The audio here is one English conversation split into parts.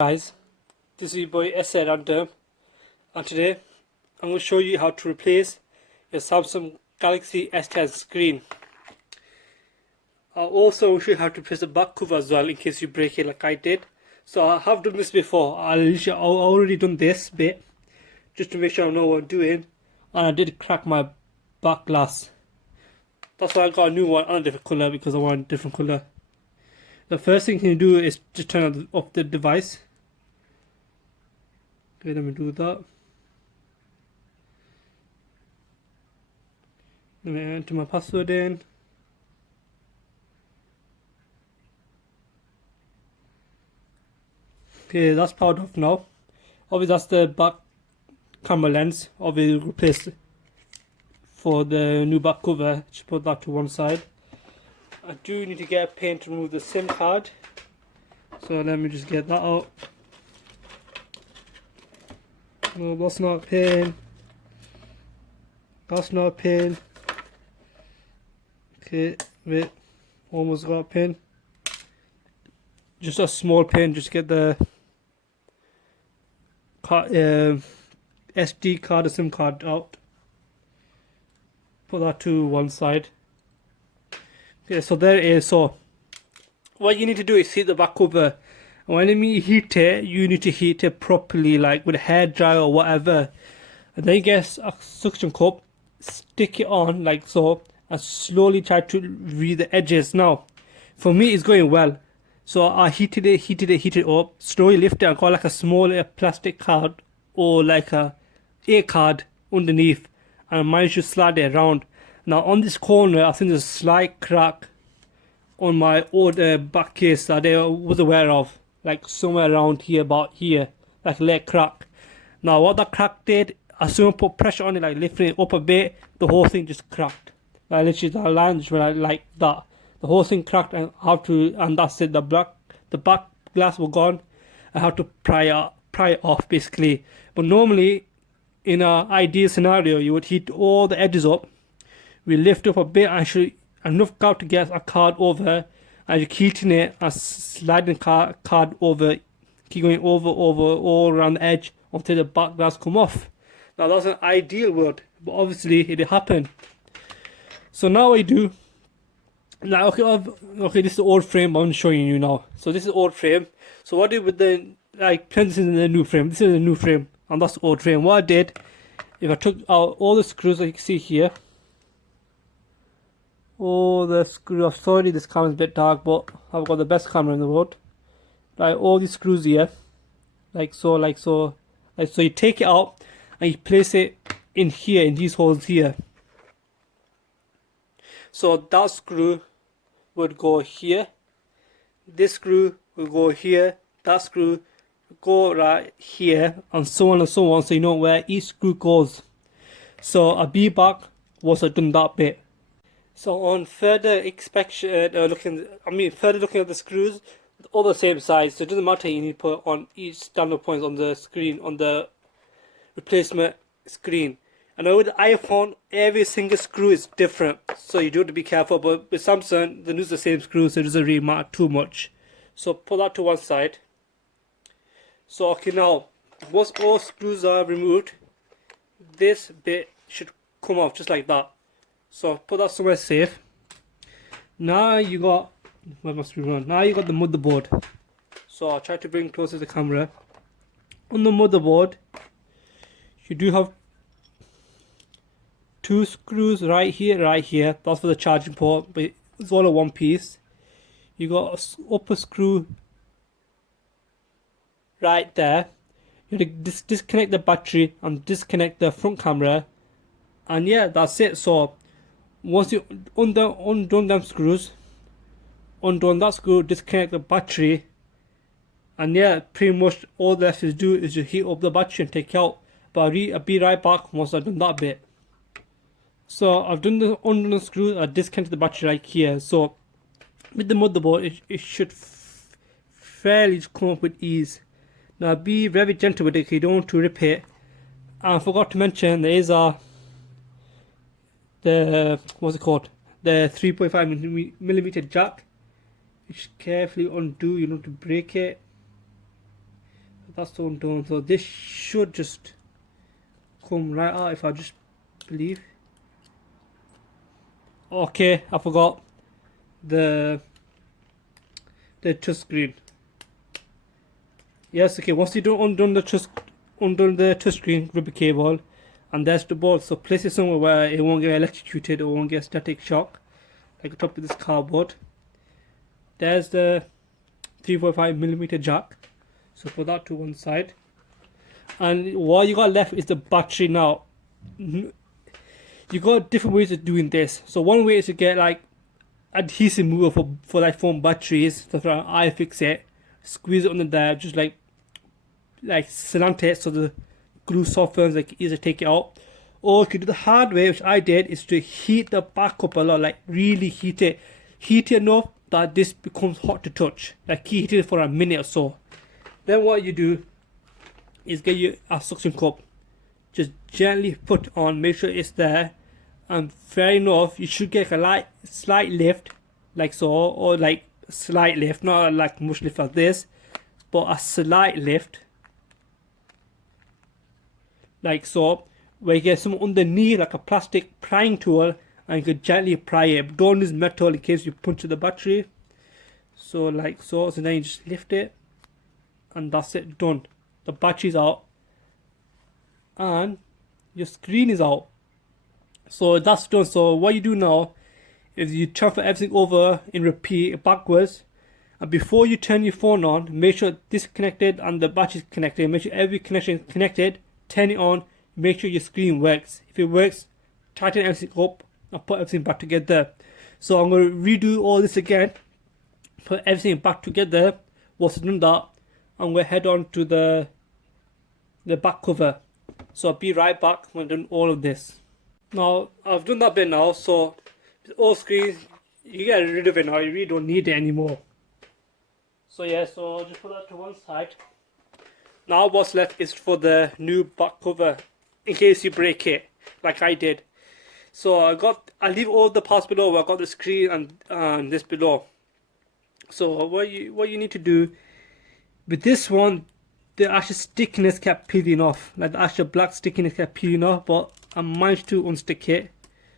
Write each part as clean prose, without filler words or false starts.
Guys, this is your boy S10PLUS, and today I'm going to show you how to replace your Samsung Galaxy S10 screen. I'll also show you how to replace the back cover as well in case you break it like I did. So I have done this before. I've already done this bit just to make sure I know what I'm doing, and I did crack my back glass. That's why I got a new one and a different colour, because I want a different colour. The first thing you can do is just turn off the device. Okay, let me do that. Let me enter my password in. Okay, that's powered off now. Obviously that's the back camera lens. Obviously replaced for the new back cover. Just put that to one side. I do need to get a pen to remove the SIM card. So let me just get that out. No, that's not a pin. That's not a pin. Okay, wait. Almost got a pin. Just a small pin, just get the card, SD card or SIM card out. Put that to one side. Okay, so there it is. So what you need to do is heat the back cover. When you heat it, you need to heat it properly, like with a hairdryer or whatever. And then you get a suction cup, stick it on like so, and slowly try to read the edges. Now, for me, it's going well. So I heated it up, slowly lift it, and got like a small plastic card or like a card underneath, and I managed to slide it around. Now on this corner, I think there's a slight crack on my old back case that I was aware of. Like somewhere around here, about here, like a little crack. Now what that crack did, as soon as I put pressure on it, like lifting it up a bit, the whole thing just cracked. Like literally the lines were like that. The whole thing cracked, and that's it. The back glass was gone. I had to pry it off basically. But normally, in an ideal scenario, you would heat all the edges up. We lift up a bit and should enough out to get a card over. And you're heating it and sliding the card over, keep going over, all around the edge until the back glass come off. Now that's an ideal world, but obviously it didn't happen. So now what you do, now okay, this is the old frame I'm showing you now. So this is the old frame. So what I did with the, like, this is the new frame. This is the new frame, and that's the old frame. What I did, if I took out all the screws that you can see here, all the screws, sorry this camera is a bit dark, but I've got the best camera in the world. Like all these screws here, like so, you take it out and you place it in here, in these holes here. So that screw would go here, this screw will go here, that screw will go right here, and so on and so on, so you know where each screw goes. So a B back was done that bit. So on further inspection, further looking at the screws, all the same size, so it doesn't matter, you need to put on each standard points on the screen, on the replacement screen. And with the iPhone, every single screw is different, so you do have to be careful. But with Samsung, they use the same screw, so it doesn't really matter too much. So put that to one side. So okay, now once all screws are removed, this bit should come off just like that. So put that somewhere safe. Now you got, where must we run? Now you got the motherboard. So I'll try to bring closer to the camera. On the motherboard, you do have two screws right here. That's for the charging port, but it's all in one piece. You got an upper screw right there. You have to disconnect the battery and disconnect the front camera, and yeah, that's it. So once you undone them screws, undone that screw, disconnect the battery, and yeah, pretty much all left to do is just heat up the battery and take it out. But I'll be right back once I've done that bit. So I've done the undone the screw, I disconnected the battery right here. So with the motherboard, it should fairly come up with ease. Now be very gentle with it, because you don't want to rip it. And I forgot to mention, there is the 3.5mm jack. Just carefully undo, you don't want to break it. That's the one done. So this should just come right out if I just believe. Okay, I forgot the touch screen. Yes, okay, once you don't undone the touch screen, grab the cable, and there's the board. So place it somewhere where it won't get electrocuted or won't get static shock, like the top of this cardboard. There's the 3.5mm jack, so put that to one side. And what you got left is the battery now. You got different ways of doing this. So one way is to get like adhesive remover for like phone batteries. So I fix it, squeeze it under there, just like slant it so the glue softens, like easy to take it out. Or you could do the hard way, which I did, is to heat the back up a lot, like really heat it enough that this becomes hot to touch. Like heat it for a minute or so. Then what you do is get you a suction cup, just gently put on, make sure it's there, and fair enough, you should get a slight lift, like so, or like slight lift, not like much lift like this, but a slight lift, like so, where you get some underneath, like a plastic prying tool, and you can gently pry it. But don't use metal in case you puncture the battery. So like so, so then you just lift it, and that's it, done. The battery's out, and your screen is out. So that's done. So what you do now is you transfer everything over in repeat backwards, and before you turn your phone on, make sure this is connected and the battery is connected. Make sure every connection is connected. Turn it on. Make sure your screen works. If it works, tighten everything up and put everything back together. So I'm going to redo all this again, put everything back together. Once I've done that, I'm going to head on to the back cover. So I'll be right back when I've done all of this. Now I've done that bit now, so all screens, you get rid of it now, you really don't need it anymore. So yeah, so I'll just put that to one side. Now what's left is for the new back cover, in case you break it, like I did. So I leave all the parts below. I got the screen and this below. So what you need to do with this one, the actual stickiness kept peeling off, like the actual black stickiness kept peeling off, but I managed to unstick it.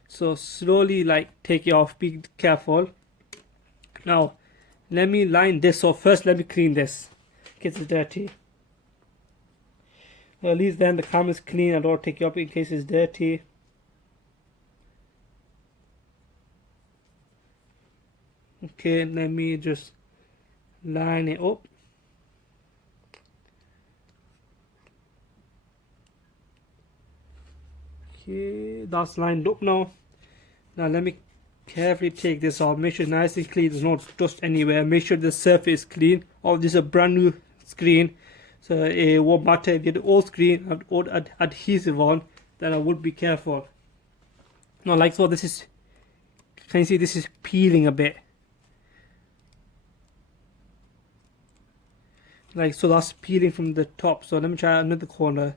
So slowly like take it off, be careful. Now let me line this off. First let me clean this in case it's dirty. Well, at least then the camera is clean. I don't take it up in case it's dirty. Okay, let me just line it up. Okay, that's lined up now. Now let me carefully take this off. Make sure it's nice and clean. There's no dust anywhere. Make sure the surface is clean. Oh, this is a brand new screen, so it won't matter if you had the old screen and old adhesive on. Then I would be careful. Now, like so, this is. Can you see this is peeling a bit? Like so, that's peeling from the top. So let me try another corner.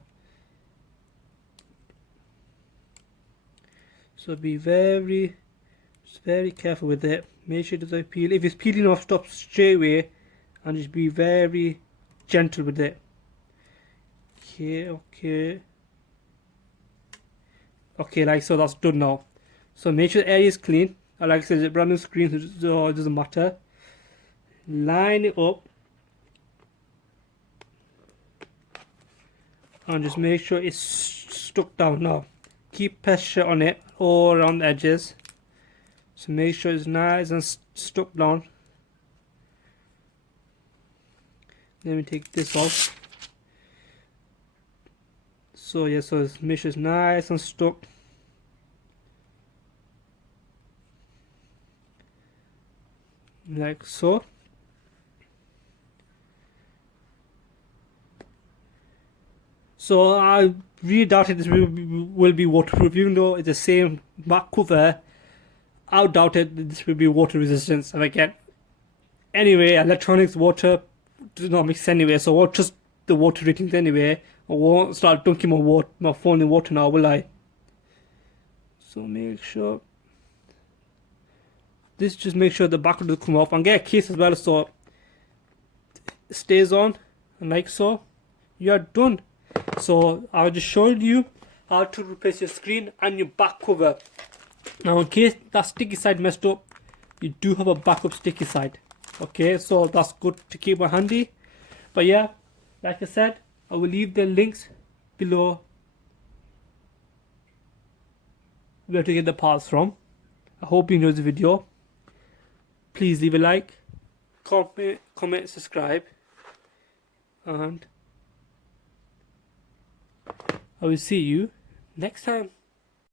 So be very careful with it. Make sure it doesn't peel. If it's peeling off, stop straight away and just be very gentle with it. Okay, like so, that's done now. So make sure the area is clean. Like I said, it's a brand new screen, so it doesn't matter. Line it up and just make sure it's stuck down now. Keep pressure on it all around the edges, so make sure it's nice and stuck down. Let me take this off. So yeah, so make sure it's nice and stuck. Like so. So I really doubted this will be waterproof, even though it's the same back cover. I doubted that this will be water resistant. And again, anyway, electronics, water does not mix anyway, so I won't trust the water ratings anyway. I won't start dunking my phone in water now, will I? So make sure this, just make sure the back doesn't come off, and get a case as well so it stays on, and like so. you are done. So I just showed you how to replace your screen and your back cover. Now in case that sticky side messed up, you do have a backup sticky side. Okay, so that's good to keep on handy. But yeah, like I said, I will leave the links below where to get the parts from. I hope you enjoyed the video. Please leave a like, comment, subscribe, and I will see you next time.